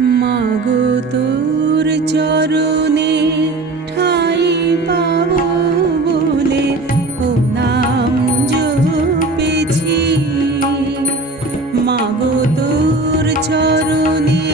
মাগো তোর চরণে ঠাই পাবো বলে ও নাম জপেছি। মাগো তোর চরণে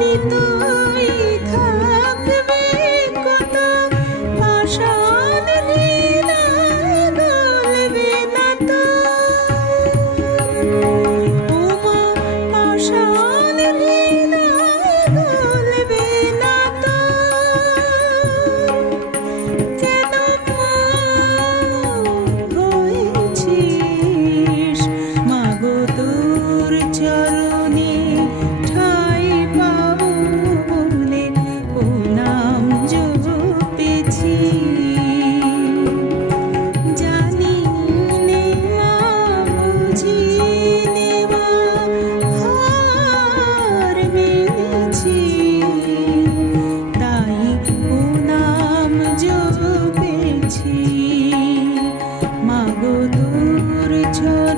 জানি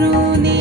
কারণে